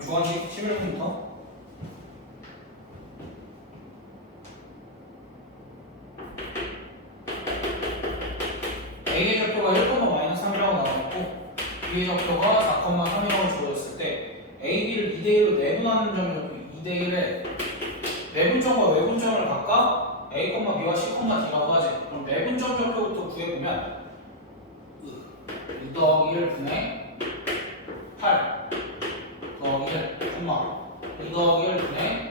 그럼 주관식 11번부터 A의 좌표가 1,-3이라고 나와있고 B의 좌표가 4,3이라고 주어졌을 때 A, B를 2대1로 내분하는 점이 2대1에 내분점과 외분점을 각각 A, B와 C, D라고 하지. 그럼 내분점 좌표부터 구해보면 2 더하기 1 분의 8 더하기 1, 2 더하기 1 분의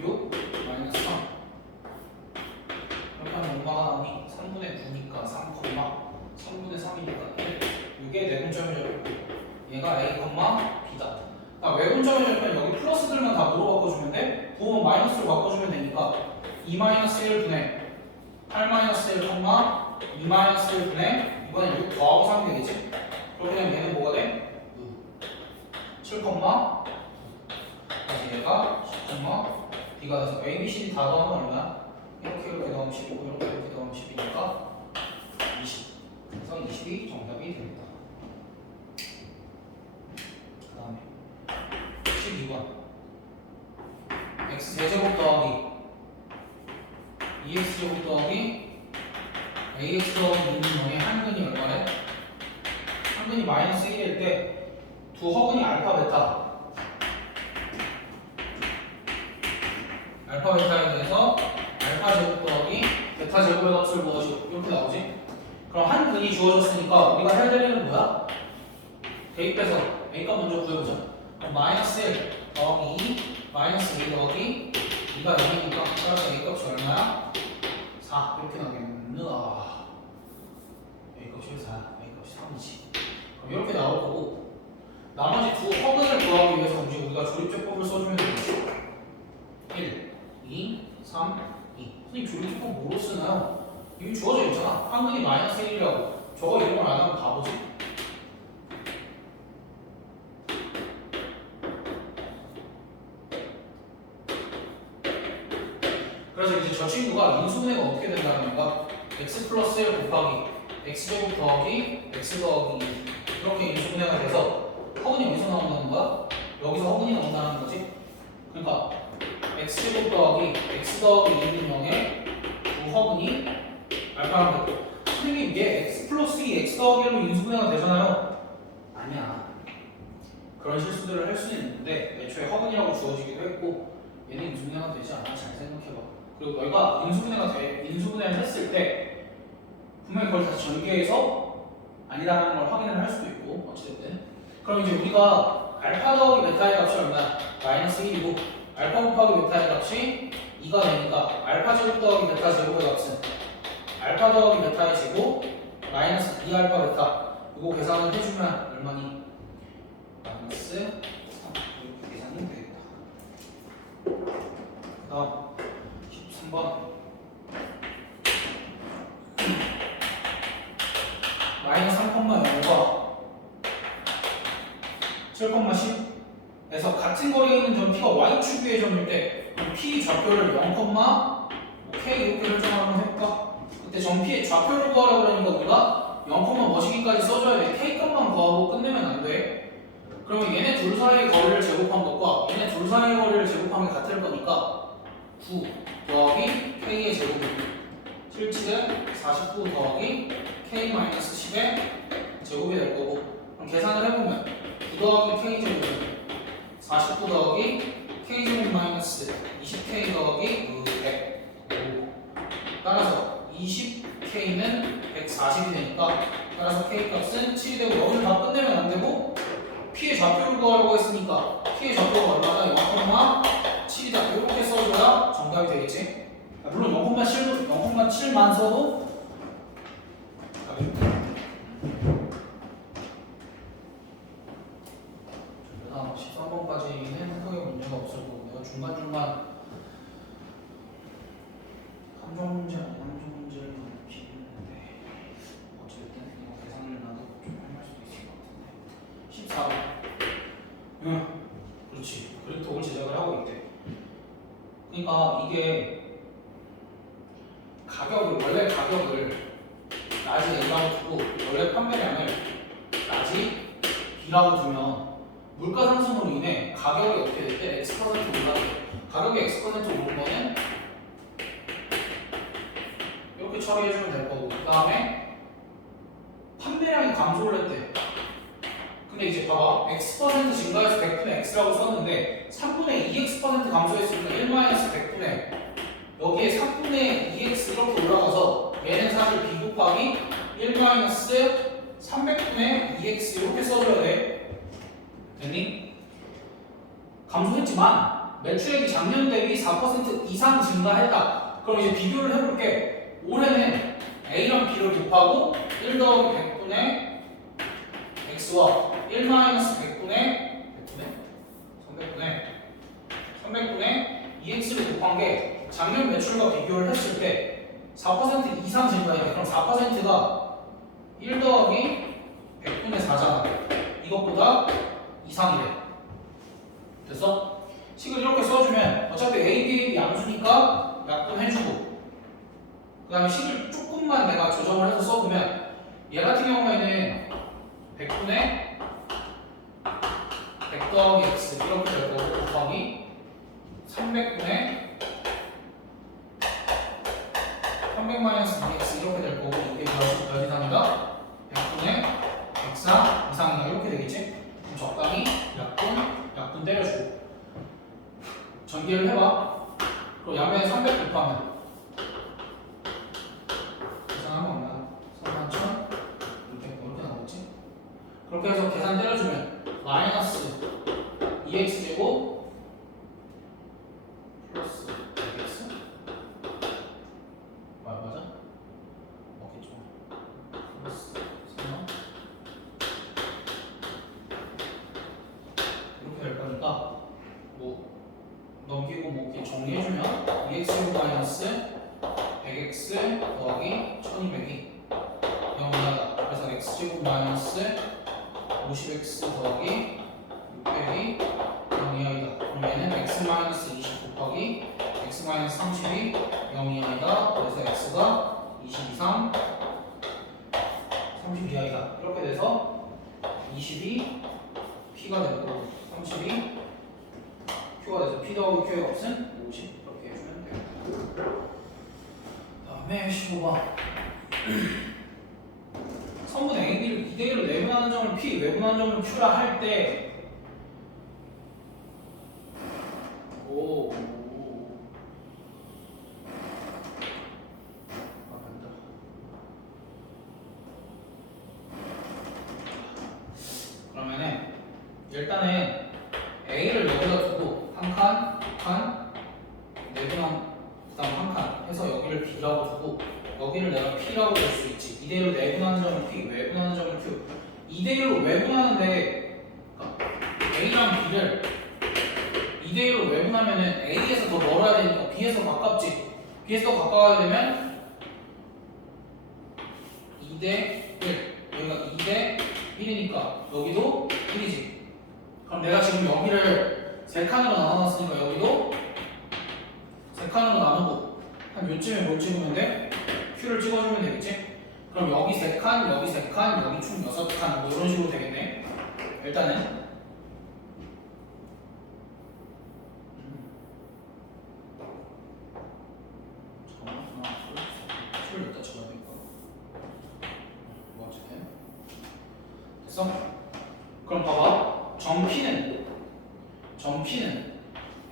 6 마이너스 3 이렇게 하면 얼마가 나오니? 3분의 9니까 3, 3분의 3이니까 1 이게 내분점이죠. 얘가 A, B다. 그러니까 외분점이면 여기 플러스들만 다 뭐로 바꿔주면 돼? 부호는 마이너스로 바꿔주면 되니까 2 마이너스 1 분의 8 마이너스 1, 2 마이너스 1 분의 이번엔 6 더하고 3이 되겠지? 그렇게 되면 얘는 뭐가 돼? 7, 다시 얘가 10, B가 돼서 A, B, C, D 다 더하면 얼마야? 이렇게 더하면 15, 이렇게 더하면 10이니까 20. 그래서 20이 정답이 됩니다. 그 다음에 12번 x 제곱 더하기 2x 제곱 더하기 ax 더하기 2는 0의 한근이 얼마래? 한근이 마이너스 1일 때 두 허근이 알파 베타에 대해서 알파 제곱 더하기 베타 제곱의 값을 구하시오. 이렇게 나오지? 그럼 한 근이 주어졌으니까 우리가 해야 될 일은 뭐야? 대입해서 A값 먼저 구해보자. 그럼 마이너스 1 더하기 2 마이너스 2 더하기 2가 0이니까 따라서 A값이 얼마야? 4 이렇게 나오겠네. A값이 4, A값이 3이지. 그럼 이렇게 나올 거고 나머지 두 허근을 구하기 위해서 우리가 조립제법을 써주면 되겠지. 1, 2, 3, 2. 선생님 조립제법 뭐로 쓰나요? 이미 주어져 있잖아. 한근이 마이너스 1이라고. 저거 이런 걸 안 하면 바보지. 그래서 이제 저 친구가 인수분해가 어떻게 된다는 건가? x 플러스 1 곱하기 x제곱 더하기 x 더하기 2 이렇게 인수분해가 돼서 허근이 어디서 나온다는 거야? 여기서 허근이 나온다는 거지. 그러니까 x제곱 더하기 x 더하기 2는 0에 두 허근이 알파랑 베타. 선생님 얘 x 플러스 2 x 더하기 1로 인수분해가 되잖아요. 아니야. 그런 실수들을 할 수는 있는데 애초에 허근이라고 주어지기도 했고 얘는 인수분해가 되지 않아. 잘 생각해봐. 그리고 너희가 인수분해를 했을 때 분명히 그걸 다시 전개해서 아니라는 걸 확인을 할 수도 있고 어찌됐든 그럼 이제 우리가 알파 더하기 베타의 값이 얼마야? 마이너스 1이고 알파 곱하기 베타의 값이 2가 되니까 알파 제곱 더하기 베타 제곱의 값은 알파 더하기 베타의 제곱 마이너스 2알파 베타 이거 계산을 해주면 얼마니? 마이너스 3 이렇게 계산이 되겠다. 그 다음 13번 마이너스 3,0과 7,10에서 같은 거리에 있는 점 P가 Y축의 점일 때 P 좌표를 0, K 이렇게 설정하면 해볼까? 그때 점 P의 좌표를 구하라고 그러니까 우리가 0, 뭐시기까지 써줘야 돼. K 값만 구하고 끝내면 안 돼. 그러면 얘네 둘 사이의 거리를 제곱한 것과 얘네 둘 사이의 거리를 제곱한 게 같을 거니까 9 더하기 K의 제곱이고 77에 49 더하기 K-10의 제곱이 될 거고 그럼 계산을 해보면 9 더하기 K 제곱은 49 더하기 K 제곱 마이너스 20K 더하기 100 따라서 20K는 140이 되니까 따라서 K 값은 7이 되고 여기를 다 끝내면 안 되고 P의 좌표를 구하려고 했으니까 P의 좌표가 얼마나 0,7이다 이렇게 써줘야 정답이 되겠지. 물론 0,7만 써도 답이 됩니다. 그다음 13번까지는 크게 문제가 없을 거고 내가 중간중간 함정 문제는 함정 문제를 비비는데 어쨌든 이거 계산을 나도 좀 할 수도 있을 것 같은데 14번 그렇지 그래프톡을 제작을 하고 있대. 그러니까 이게 원래 가격을 낮이 A라고 두고 원래 판매량을 낮이 B라고 두면 물가 상승으로 인해 가격이 어떻게 될 때 X% 올라가요. 가격이 X% 오른 거는 이렇게 처리해주면 될 거고, 그 다음에 판매량이 감소를 했대. 근데 이제 봐봐, X% 증가해서 100분의 X라고 썼는데 3분의 2X% 감소했으니까 1-100분의 여기에 3분의 2X 이렇게 올라가서 얘는 사실 B 곱하기 1-300분의 2X 이렇게 써줘야 돼. 됐니? 감소했지만 매출액이 작년 대비 4% 이상 증가했다. 그럼 이제 비교를 해볼게. 올해는 A랑 B를 곱하고 1 더하기 100분의 X와 1-100분의 300분의 2X를 곱한 게 작년 매출과 비교를 했을 때 4% 이상 증가해. 그럼 4%가 1 더하기 100분의 4잖아. 이것보다 이상이래. 됐어? 식을 이렇게 써주면 어차피 A, B 양수니까 약분해주고, 그 다음에 식을 조금만 내가 조정을 해서 써보면 얘 같은 경우에는 100분의 100 더하기 X 이렇게 될 거고, 곱하기 300분의 300-2X 이렇게 될 거고, 이게 몇 이상이다? 100분의 104 이상이다. 이렇게 되겠지? 그럼 적당히 약분 때려주고 전개를 해봐. 그리고 양면에 300 곱하면 계산하면 얼마야? 31,000 이렇게 나오겠지? 그렇게 해서 계산 때려주면 마이너스 2X제곱 플러스 2X 맞아? 맞겠죠? 플러스 3만 이렇게 될 거니까 뭐 넘기고 뭐 이렇게 정리해주면 2X 마이너스 100X 더하기 1200이 0이하다. 그래서 X제곱 마이너스 50X 더하기 600이 0이하다. 그럼 얘는 X 마이너스 20 곱하기 X 마이너스 30이 0이하다. 그래서 X가 22, 30 이하이다. 이렇게 돼서 22 P가 되고 32 Q가 돼서 P 더하기 Q의 값은 50 이렇게 해주면 돼요. 다음에 15번 선분 AB를 2대1로 내분하는 점을 P, 외분하는 점을 Q라 할 때 그러면은 일단은 A를 여기다 두고 한 칸, 두 칸, 내분한 그다음 한 칸 해서 여기를 B라고 두고 여기를 내가 P라고 볼 수 있지. 2대1로 내분하는 점을 P, 외분하는 점을 Q. 2대1로 외분하는데 A랑 B를 2대1로 외분하면은 A에서 더 멀어야 되니까 B에서 가깝지. B에서 더 가까워야 되면 2대 1. 여기가 2대 1이니까 여기도 1이지. 그럼 내가 지금 여기를 세 칸으로 나눠놨으니까 여기도 세 칸으로 나누고 한 요쯤에 뭘 찍으면 돼? Q를 찍어주면 되겠지? 그럼 여기 세 칸, 여기 세 칸, 여기 총 6칸 뭐 이런 식으로 되겠네. 일단은 Q를 여기다 찍어야 되니까 뭐 어쨌든 됐어? 그럼 봐봐. 정P는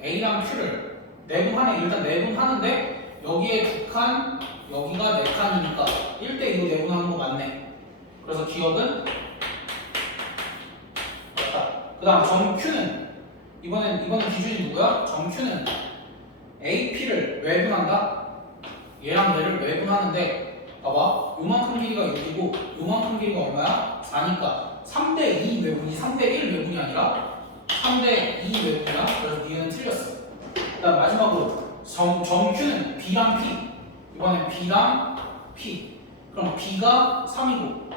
A랑 Q를 내분하네. 일단 내분하는데 여기에 두 칸, 여기가 네 칸이니까 1대2로 내분하는 거 맞네. 그래서 기억은 맞다. 그 다음 정Q는 이번엔 기준이 누구야? 정Q는 AP를 외분한다. 얘랑 얘를 외분하는데 봐봐. 요만큼 길이가 6이고 요만큼 길이가 얼마야? 4니까 3대2 외분이 3대1 외분이 아니라 3대2 외분이야. 그래서 니은 틀렸어. 그 다음 마지막으로 정Q는 B랑 P. 이번엔 B랑 P. 그럼 B가 3이고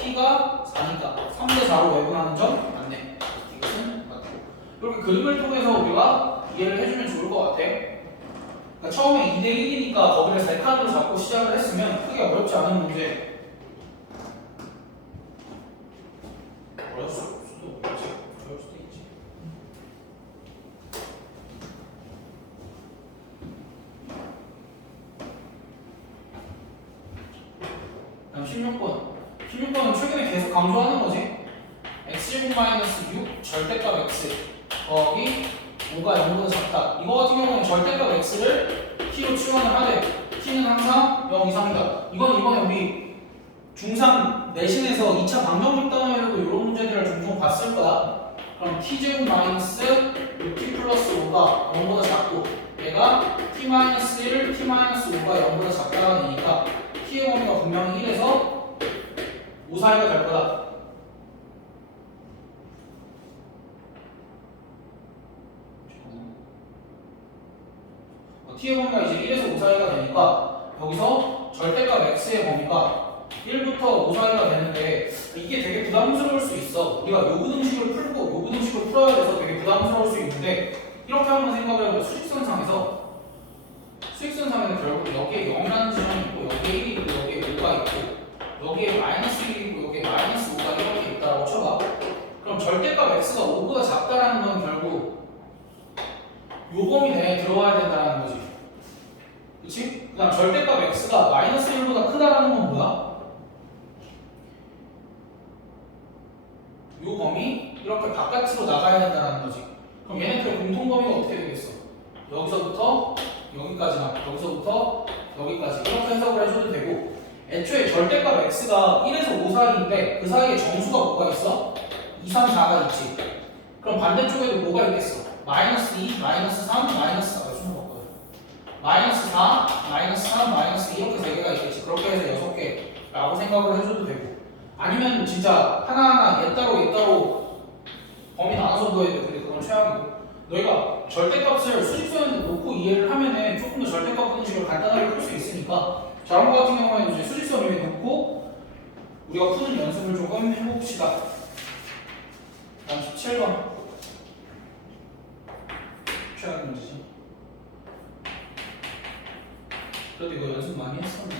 P가 4니까 3대4로 외분하는 점 맞네. 이것은 맞고. 이렇게 그림을 통해서 우리가 이해를 해주면 좋을 것 같아. 그러니까 처음에 2대1이니까 거기를 세 칸으로 잡고 시작을 했으면 크게 어렵지 않은 문제. 어려울 수도 있지. 16번은 최근에 계속 강조하는 거지. x제곱 마이너스 6 절대값 x 더하기 5가 0보다 작다. 이거 같은 경우는 절대값 x를 t로 치환을 하되 t는 항상 0 이상이다. 이건 이번에 우리 중3 내신에서 2차 방정식 단어에서도 이런 문제들을 종종 봤을 거야. 그럼 t제곱 마이너스 6t 플러스 5가 0보다 작고 얘가 t 마이너스 1, t 마이너스 5가 0보다 작다가 되니까 t의 범위가 분명히 1에서 5 사이가 될 거다. t의 범위가 이제 1에서 5 사이가 되니까 여기서 절대값 x의 범위가 1부터 5 사이가 되는데 이게 되게 부담스러울 수 있어. 우리가 요구등식을 풀고 요구등식을 풀어야 돼서 되게 부담스러울 수 있는데 이렇게 한번 생각을 해보면 수직선상에서 결국 여기에 0이라는 지점이 있고 여기에 1이 있고 여기에 5가 있고 여기에 마이너스 1이 있고 여기에 마이너스 5가 이렇게 있다고 쳐봐. 그럼 절대값 x가 5보다 작다라는 건 결국 요 범위 내에 들어와야 된다는 거지. 그치? 그 다음 절대값 x가 마이너스 1보다 크다라는 건 뭐야? 요 범위 이렇게 바깥으로 나가야 된다는 거지. 그럼 얘네들의 공통 범위가 어떻게 되겠어? 여기서부터 여기까지나 여기서부터 여기까지 이렇게 해석을 해줘도 되고 애초에 절대값 x가 1에서 5 사이인데 그 사이에 정수가 뭐가 있어? 2, 3, 4가 있지. 그럼 반대쪽에도 뭐가 있겠어? 마이너스 2, 마이너스 3, 마이너스 4가 수는 없거든. 마이너스 4, 마이너스 3, 마이너스 2 이렇게 3개가 있겠지. 그렇게 해서 6개라고 생각을 해줘도 되고 아니면 진짜 하나하나 얘 따로 범위 나눠서 보여야 돼. 근데 그건 최악이고 너희가 절대값을 수직선에 놓고 이해를 하면은 조금 더 절대값 분식을 간단하게 풀 수 있으니까 저런 거 같은 경우에는 이제 수직선 위에 놓고 우리가 푸는 연습을 조금 해봅시다. 다음 17번 최악의 문제지. 그래도 이거 연습 많이 했었는데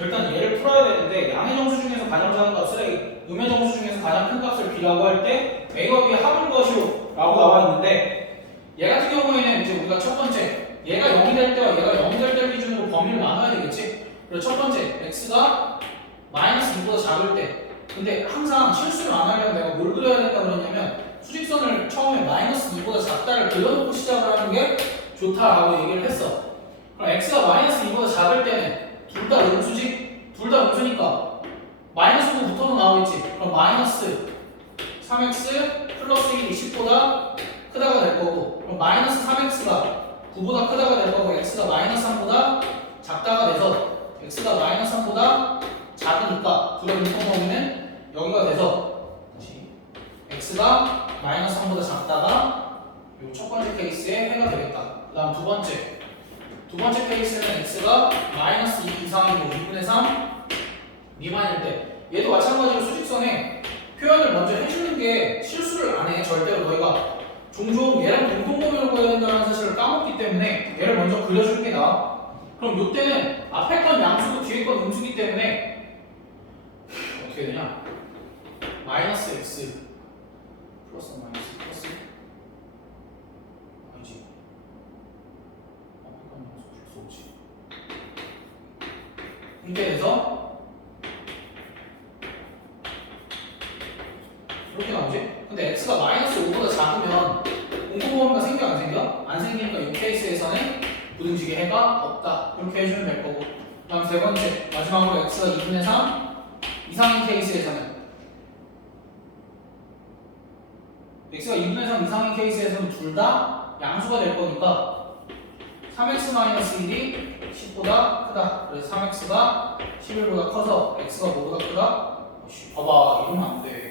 일단 얘를 풀어야 되는데 양의 정수 중에서 가장 작은 값을 음의 정수 중에서 가장 큰 값을 b라고 할 때 a와 b의 합을 것이오 라고 나와 있는데 얘 같은 경우에는 이제 우리가 첫 번째 얘가 0이 될 때와 얘가 0이 될 때 기준으로 범위를 나눠야 되겠지. 그래서 첫 번째 x가 마이너스 2보다 작을 때 근데 항상 실수를 안 하려면 내가 뭘 그려야 된다 그러냐면 수직선을 처음에 마이너스 2보다 작다를 그려놓고 시작을 하는 게 좋다라고 얘기를 했어. 그럼 x가 마이너스 2보다 작을 때는 둘 다 음수지? 둘 다 음수니까 마이너스 9 붙어도 나오겠지. 그럼 마이너스 3x 플러스 1이 10보다 크다가 될 거고 그럼 마이너스 3x가 9보다 크다가 될 거고 x가 마이너스 3보다 작다가 돼서 x가 마이너스 3보다 작으니까 둘의 공통 범위는 여기가 돼서 다시 x가 마이너스 3보다 작다가 요 첫 번째 케이스에 해가 되겠다. 그 다음 두 번째 케이스는 x가 마이너스 2 이상이고 2분의 3 미만일 때 얘도 마찬가지로 수직선에 표현을 먼저 해주는 게 실수를 안 해. 절대로 너희가 종종 얘랑 공통범위를 구해야 된다는 사실을 까먹기 때문에 얘를 먼저 그려주는 게 나아. 그럼 이때는 앞에 건 양수고 뒤에 건 음수기 때문에 어떻게 되냐? 마이너스 x 플러스 마이너스 플러스 아니지 앞에 건 양수 플러스 5지 이렇게 돼서 이렇게 나오지? 근데 x가 마이너스 5보다 작으면 공통범위가 생겨 안 생겨? 안 생기니까 이 케이스에서는 부등식의 해가 없다. 이렇게 해주면 될 거고. 그 다음 세 번째 마지막으로 x가 2분의 3 이상인 케이스에서는 x가 2분의 3 이상인 케이스에서는 둘 다 양수가 될 거니까 3x-1이 10보다 크다. 그래서 3x가 11보다 커서 x가 뭐보다 크다? 봐봐 이러면 안 돼.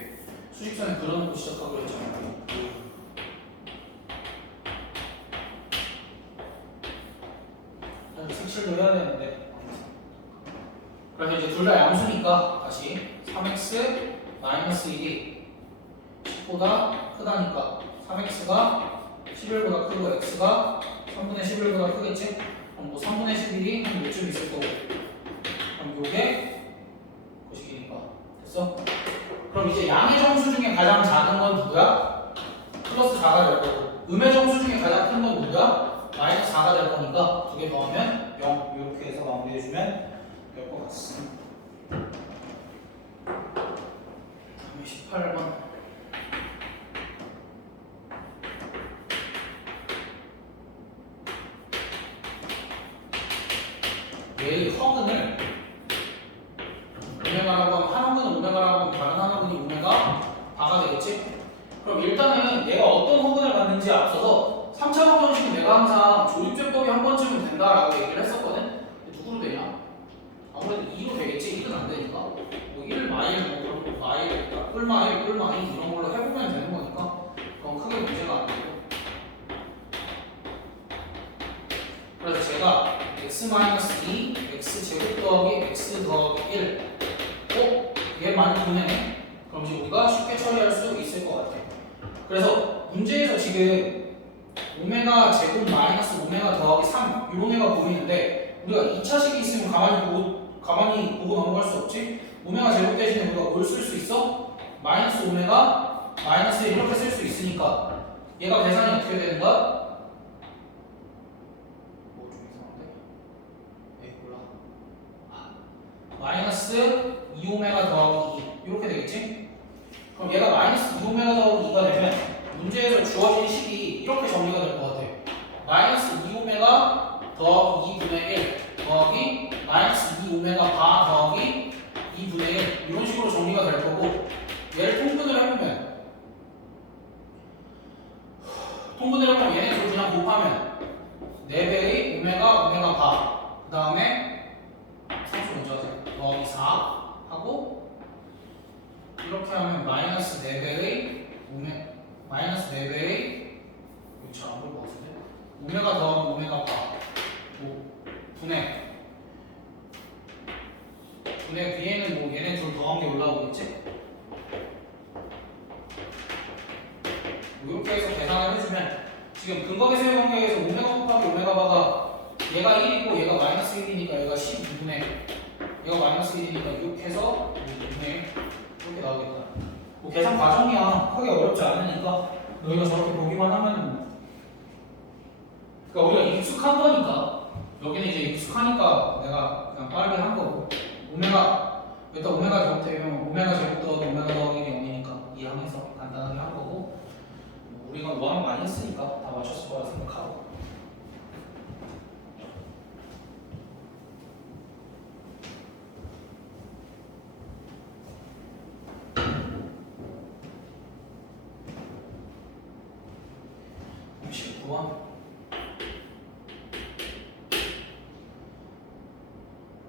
수직선에 그려놓고 시작하고 했잖아. 사실 색칠도 해야 되는데. 그래서 이제 둘 다 양수니까 다시 3x-1이 10보다 크다니까 3x가 11보다 크고 x가 3분의 11보다 크겠지? 그럼 뭐 3분의 11이 한 몇쯤 있을 거고 그럼 요게 거식이니까 됐어? 그럼 이제 양의 정수 중에 가장 작은 건 누구야? 플러스 4가 될 거고 음의 정수 중에 가장 큰 건 누구야? 마이너스 4가 될 거니까 두 개 더하면 0 이렇게 해서 마무리해주면 될 것 같습니다. 18번 얘의 허근을 오메가라고 하면 한 허근은 오메가라고 하면 다른 한 허근이 오메가 바가 되겠지? 그럼 일단은 얘가 어떤 허근을 갖는지 앞서서 3차 방정식은 내가 항상 조립제법이 한 번쯤은 된다라고 얘기를 했었거든? 누구로 되냐? 아무래도 2로 되겠지? 1은 안 되니까 뭐 1 마일, 뭐 마일, 뿔마일, 뿔마일 이런 걸로 해보면 되는 거니까 그건 크게 문제가 안 되고 그래서 제가 x-2, x제곱 더하기 x 더하기 1 얘 많이 보내네? 그럼 이제 우리가 쉽게 처리할 수 있을 것 같아. 그래서 문제에서 지금 오메가 제곱 마이너스 오메가 더하기 3 이런 애가 보이는데 우리가 2차식이 있으면 가만히 보고 넘어갈 수 없지? 오메가 제곱 대신에 우리가 뭘 쓸 수 있어? 마이너스 오메가 마이너스 1 이렇게 쓸 수 있으니까 얘가 계산이 어떻게 되는가? 뭐 좀 이상한데? 에이 몰라. 마이너스 2오메가 더하기 2 이렇게 되겠지? 그럼 얘가 마이너스 2오메가 더하기 2가 되면 문제에서 주어진 식이 이렇게 정리가 될 것 같아. 마이너스 2오메가 더하기 2분의 1 더하기 마이너스 2오메가 바 더하기 2분의 1 이런 식으로 정리가 될 거고 얘를 통분을 해보면 얘네 둘 그냥 곱하면 4배의 오메가 바 그 다음에 30 먼저 하세요. 더하기 4 하고 이렇게 하면 마이너스 4배의 이거 잘 안 보일 것 같은데 오메가 더하기 오메가 바 분의 뒤에는 뭐 얘네 둘 더한 게 올라오겠지? 뭐 이렇게 해서 계산을 해주면 지금 근거계수의 관계에서 오메가 곱하기 오메가 바가 얘가 1이고 얘가 마이너스 1이니까 얘가 12분의 얘가 마이너스 1이니까 6 해서 6분의 1 이렇게 나오겠다. 뭐 계산 과정이야. 크게 어렵지 않으니까 너희가 저렇게 보기만 하면 그러니까 우리가 익숙한 거니까 여기는 이제 익숙하니까 내가 그냥 빠르게 한 거고 일단 오메가 제곱 되면 오메가 제곱 더하기 오메가 더하기 0이니까 이항해서 간단하게 한 거고 우리가 뭐하면 많이 했으니까 다 맞췄을 거라 생각하고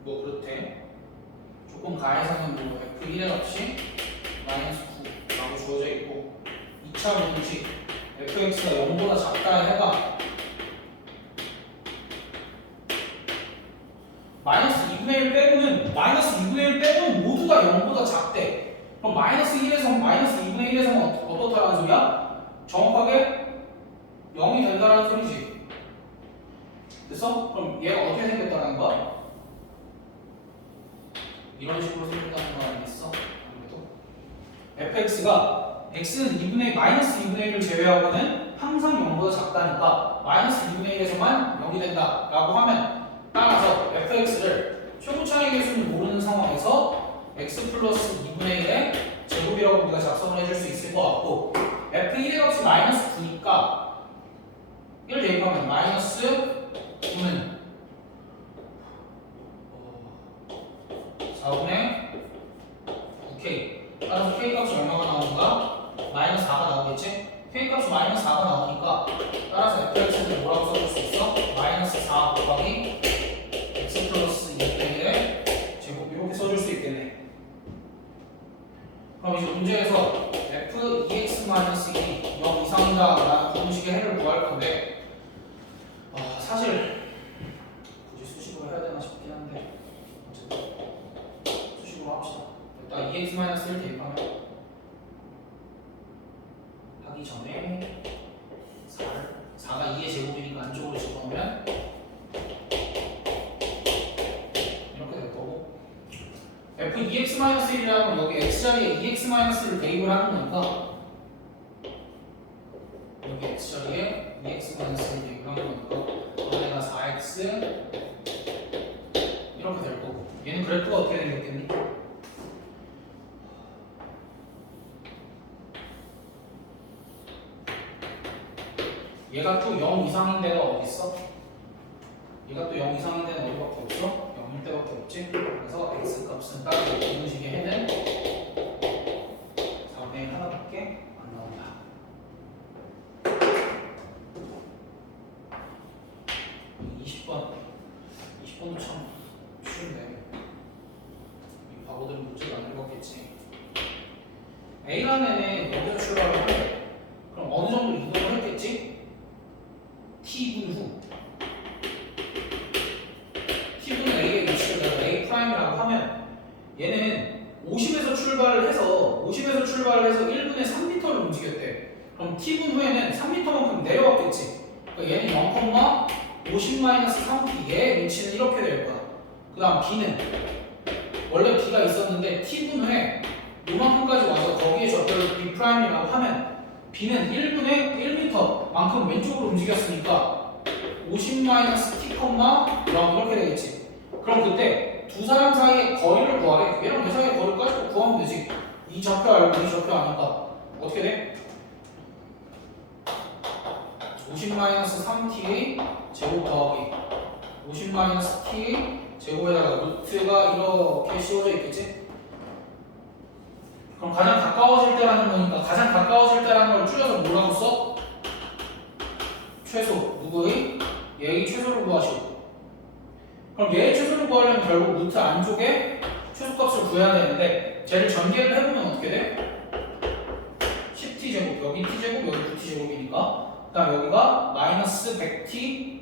뭐 그렇대. 조금 가에서는 뭐 F1의 값이 마이너스 9라고 주어져 있고 2차 문식 fx가 0보다 작다 해가 마이너스 2분의 1 빼고는 모두 다 0보다 작대. 그럼 마이너스 2분의 1에서는 어떻다라는 소리야? 정확하게 0이 된다라는 소리지. 됐어? 그럼 얘가 어떻게 생겼다는 거야? 이런 식으로 생긴다는 거 아니겠어? fx가 x는 마이너스 2분의 1을 제외하고는 항상 0보다 작다니까 마이너스 2분의 1에서만 0이 된다 라고 하면 따라서 fx를 최고차의 계수를 모르는 상황에서 x 플러스 2분의 1의 제곱이라고 우리가 작성을 해줄 수 있을 것 같고 f1의 값이 마이너스 9니까 1 대입하면 마이너스 9는 4분의 9k 따라서 k 값이 얼마가 나오는가? 마이너스 4가 나오겠지? k 값이 마이너스 4가 나오니까 따라서 fx는 뭐라고 써줄 수 있어? 마이너스 4 곱하기 x 플러스 2분의 1의 제곱 이렇게 써줄 수 있겠네. 그럼 이제 문제에서 f 2x-1이 0 이상이다 라는 공식의 해를 구할 건데 사실 굳이 수식으로 해야 되나 싶긴 한데 어쨌든 수식으로 합시다. 일단 2x-1 대입하면 하기 전에 4가 2의 제곱이니까 안쪽으로 집어넣으면 이렇게 될 거고 f 2x-1이라면 여기 x자리에 2x-1을 대입을 하는 거니까 여기 x 자리에 2x 마이너스 1 대입을 하는 거니까 얘가 4x 이렇게 될 거고 얘는 그래프가 어떻게 되겠니? 얘가 또 0 이상인 데가 어디 있어? 얘가 또 0 이상인 데는 어디밖에 없어? 0일 때밖에 없지? 그래서 x 값은 딱 이런 식의 해는 4분의 1 하나밖에 안 나온다. 20번도 참 쉬운데 이 바보들은 문제를 안 읽었겠지. A라는 애는 여기서 출발을 하래. 그럼 어느 정도 이동을 했겠지? T분 후 T분은 A의 위치를 내가 A 프라임이라고 하면 얘는 50에서 출발을 해서 1분에 3m를 움직였대. 그럼 T분 후에는 3m만큼 내려왔겠지. 그러니까 얘는 0,50-3t 얘의 위치는 이렇게 될 거야. 그 다음 B는 원래 B가 있었는데 T분 후에 요만큼까지 와서 거기에 접혀를 B 프라임이라고 하면 B는 1분에 1m만큼 왼쪽으로 움직였으니까 50-t, 0 이렇게 되겠지. 그럼 그때 두 사람 사이의 거리를 구하래. 얘랑 얘 사이의 거리를 가지고 구하면 되지. 이 좌표 알고 이 좌표 아니까 어떻게 돼? 50-3t의 제곱 더하기 50-t의 제곱에다가 루트가 이렇게 씌워져 있겠지? 그럼 가장 가까워질 때라는 거니까 가장 가까워질 때라는 걸 줄여서 뭐라고 써? 최소. 누구의? 얘의 최소를 구하시오. 그럼 얘의 최소를 구하려면 결국 루트 안쪽에 최소값을 구해야 되는데 쟤를 전개를 해보면 어떻게 돼? 10t제곱, 여기 t제곱, 여기 9t제곱이니까 그 다음 여기가 마이너스 100t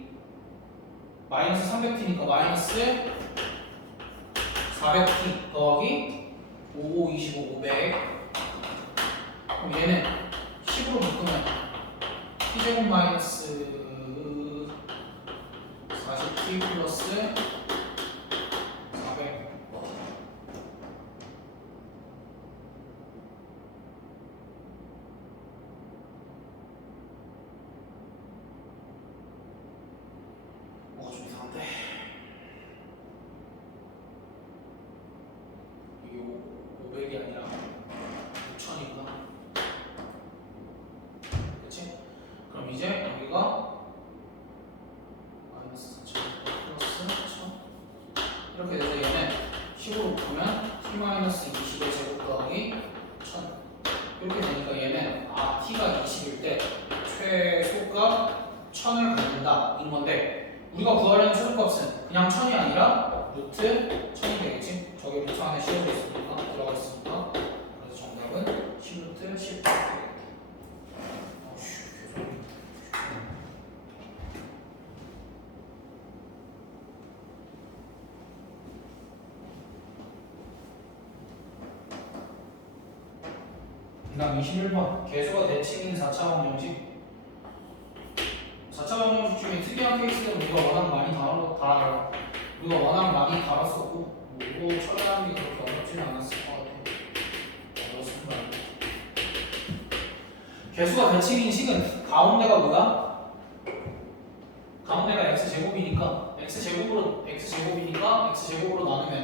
마이너스 300t니까 마이너스 400t 더하기 55, 25, 500. 그럼 얘는 10으로 묶으면 t제곱 마이너스 40t 플러스 400. 뭐가 좀 이상한데? 이게 500이 아니라 6000이구나. 그치? 그럼 이제 여기가 마이너스 4000 플러스 1000 이렇게 돼서 얘는 10으로 보면 t-20의 제곱 더하기 1000 이렇게 되니까 얘는 t가 20일 때 최소값 1000을 갖는다 인 건데 우리가 구하려는 최소값은 그냥 1000이 아니라 루트 1000이 되겠지? 저게 루트 안에 씌워져 있으니까 들어가 있으니까 그래서 정답은 10루트 10 되겠다. 그 다음 21번 개수가 대칭인 4차 방정식. 4차 방정식 중에 특이한 케이스들은 우리가 워낙 많이 다뤘었고 이거 처리하는 게 그렇게 어렵지는 않았을 것 같아. 어렵습니다. 개수가 대칭인 식은 가운데가 뭐야? 가운데가 x제곱이니까 x제곱으로 나누면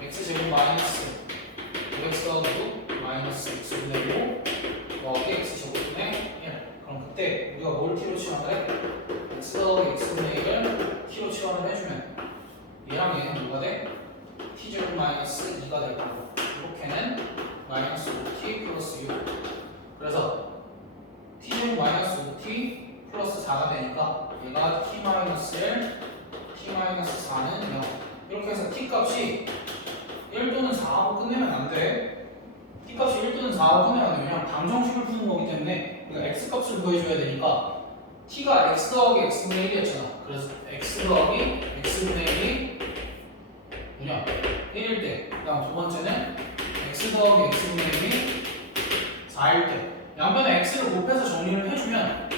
x제곱 마이너스 5x 더하기 마이너스 x분의 5 더하기 x제곱분의 1. 그럼 그때 우리가 뭘 t로 치환을 해? x 더하기 x분의 1을 t로 치환을 해주면 얘랑 얘는 뭐가 돼? t제곱 마이너스 2가 될 거고 이렇게는 마이너스 5t 플러스 6. 그래서 t제곱 마이너스 5t 플러스 4가 되니까 얘가 t 마이너스 1, t 마이너스 4는 0. 이렇게 해서 t 값이 1 또는 4하고 끝내면 안 돼. t 값이 1 또는 4하고 끝내면 안 돼. 왜냐면 방정식을 푸는 거기 때문에 우리가 x 값을 구해줘야 되니까 t가 x 더하기 x분의 1이었잖아. 그래서 x 더하기 x분의 1이 뭐냐? 1일 때. 그 다음 두 번째는 x 더하기 x분의 1이 4일 때. 양변에 x를 곱해서 정리를 해주면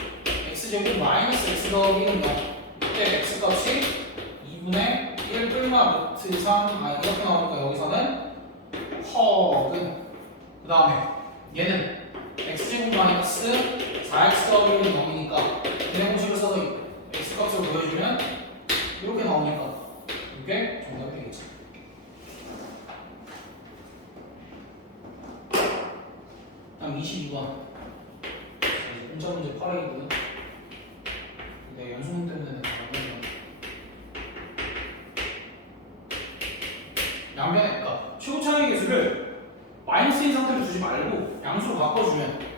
x제곱 마이너스 x 더하기 0. 이때 x 값이 2분의 1 끌마 루트 3 이렇게 나오니까 여기서는 허근. 그 다음에 얘는 x제곱 x제곱 마이너스 4x 더하기 1이 나오니까 그냥 공식을 써서 x값을 보여주면 이렇게 나오니까 이게 정답이 되겠죠. 다음 22번 공짜 문제 8A고요. 네, 연속문 때문에 나오는 양변에 그러니까 최고차항의 개수를 마이너스인 상태로 두지 말고 양수로 바꿔주면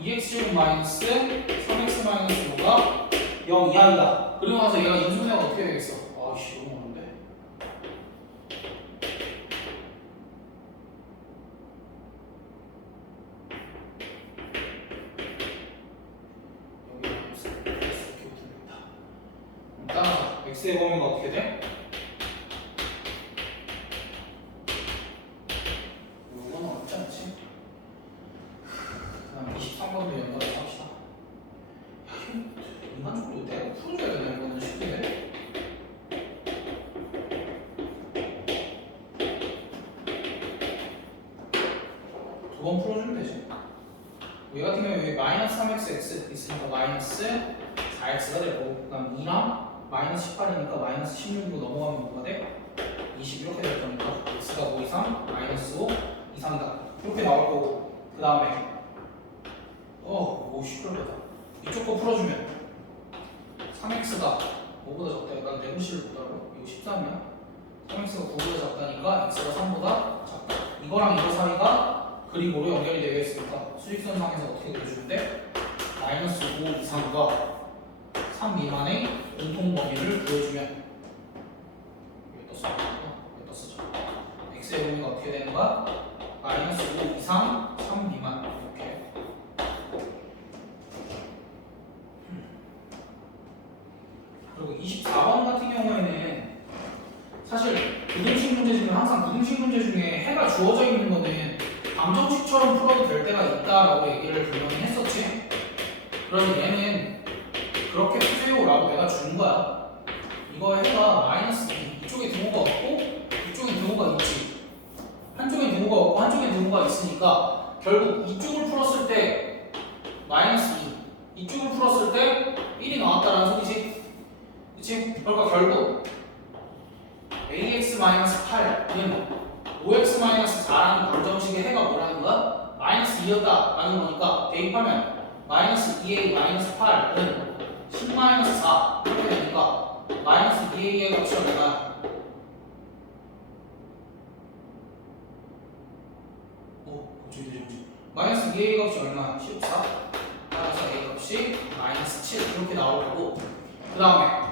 2x제곱 마이너스 3x 마이너스 5가 0 이하이다. 그리고 나서 얘가 인수분해가 어떻게 되겠어? 아씨 너무 어려운데. 여기 마이너스 이렇게 되겠다. 따라서 x의 범위가 어떻게 돼? 이거는 어렵지 않지? 그다음 23번도 연결해서 합시다. 야, 인간적으로 내가 풀어줘야 되나 이거는 쉽게. 두 번 풀어주면 되지. 얘 같은 경우에 여기 마이너스 3xx 있으니까 마이너스 4x가 되고, 그다음 2랑 마이너스 18이니까 마이너스 16으로 넘어가면 뭐가 돼? 20 이렇게 될 거니까 x가 5 이상, 마이너스 5 이상이다. 이렇게 나올 거고, 그 다음에 오 시끄럽다. 이쪽 거 풀어주면 3x가 5보다 작다. 약간 내분식을 보다고 이거 13이야. 3x가 9보다 작다니까 x가 3보다 작다. 이거랑 이거 사이가 그리고로 연결이 되어 있으니까 수직선상에서 어떻게 그려주면 돼? 마이너스 5 이상과 3 미만의 공통 범위를 보여주면 여기 떴어. 여기 떴어. x의 범위가 어떻게 되는가? 마이너스 5 이상 3 미만 이렇게. 그리고 24번 같은 경우에는 사실 부등식 문제 중에 항상 부등식 문제 중에 해가 주어져 있는 거는 방정식처럼 풀어도 될 때가 있다라고 얘기를 분명히 했었지. 그러면 얘는 그렇게 푸세요라고 내가 준 거야. 이거 해가 마이너스 2, 이쪽에 등호가 없고 이쪽에 등호가 있지. 한쪽에 등호가 없고 한쪽에 등호가 있으니까 결국 이쪽을 풀었을 때 마이너스 2, 이쪽을 풀었을 때 1이 나왔다라는 소리지. 그치? 그러니까 결국 ax-8은 5x-4라는 방정식의 해가 뭐라는 거야? 마이너스 2였다라는 거니까 대입하면 마이너스 2a-8은 10-4 이렇게 되니까 마이너스 2a의 값이 얼마야? 갑자기 되지. 마이너스 2a 값이 얼마야? 14? 따라서 a 값이 마이너스 7 이렇게 나올 거고, 그 다음에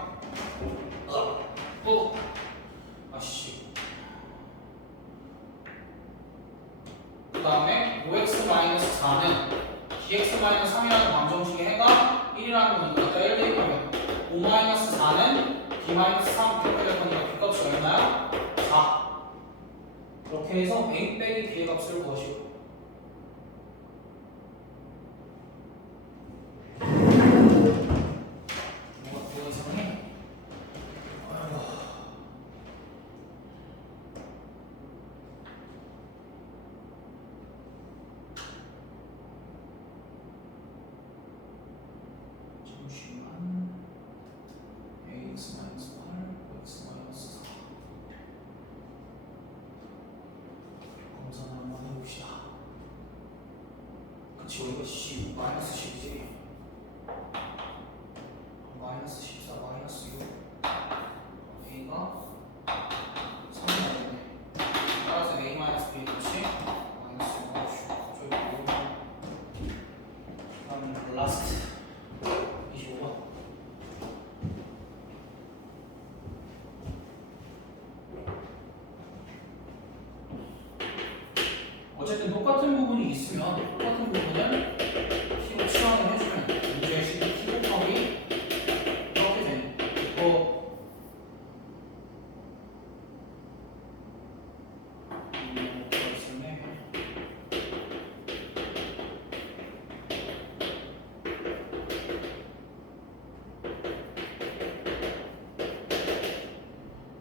그 다음에 5x-4는 bx-3이라는 방정식의 해가 1이라는 거니까 일단 1 대입하면 5-4는 b-3 이렇게 될 거니까 b 값이 얼마야? 4. 그렇게 해서 a 빼기 b의 값을 구하시고, 뭐가 이상해? 잠시만. ax-8, x-4 검사를 한번 해봅시다. 그치, 이거 마이너스 10이지. 마이너스 14, 마이너스 6. a가 3이 나오네. 따라서 a 마이너스 b 그치? 마이너스 6, 갑자기 그다음 라스트 25번. 어쨌든 똑같은 부분이 있으면 똑같은 부분을 P로 치환을 해주면 문제의 식이 P 곱하기 이렇게 되는 이거 있었네.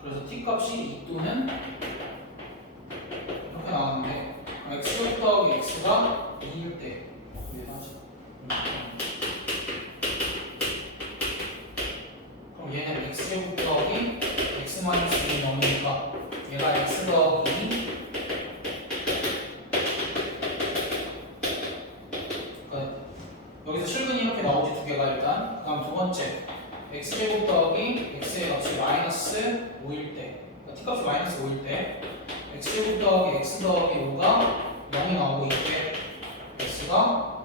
그래서 T 값이 2또는 이렇게 나왔는데 x제곱 더하기 x가 2일 때 하죠. 그럼 얘는 x제곱 더하기 x 마이너스 2는 0이니까 얘가 x 더하기 2 그러니까 여기서 실근이 이렇게 나오지 두 개가 일단. 그 다음 두 번째 x제곱 더하기 x의 값이 마이너스 5일 때 그러니까 t값이 마이너스 5일 때 x제곱 더하기 x 더하기 5가 0이 나오고 있게 x가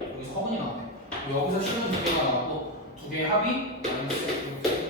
여기서 허근이 나오네. 여기서 실근 두 개가 나오고 두 개의 합이 마이너스 이렇게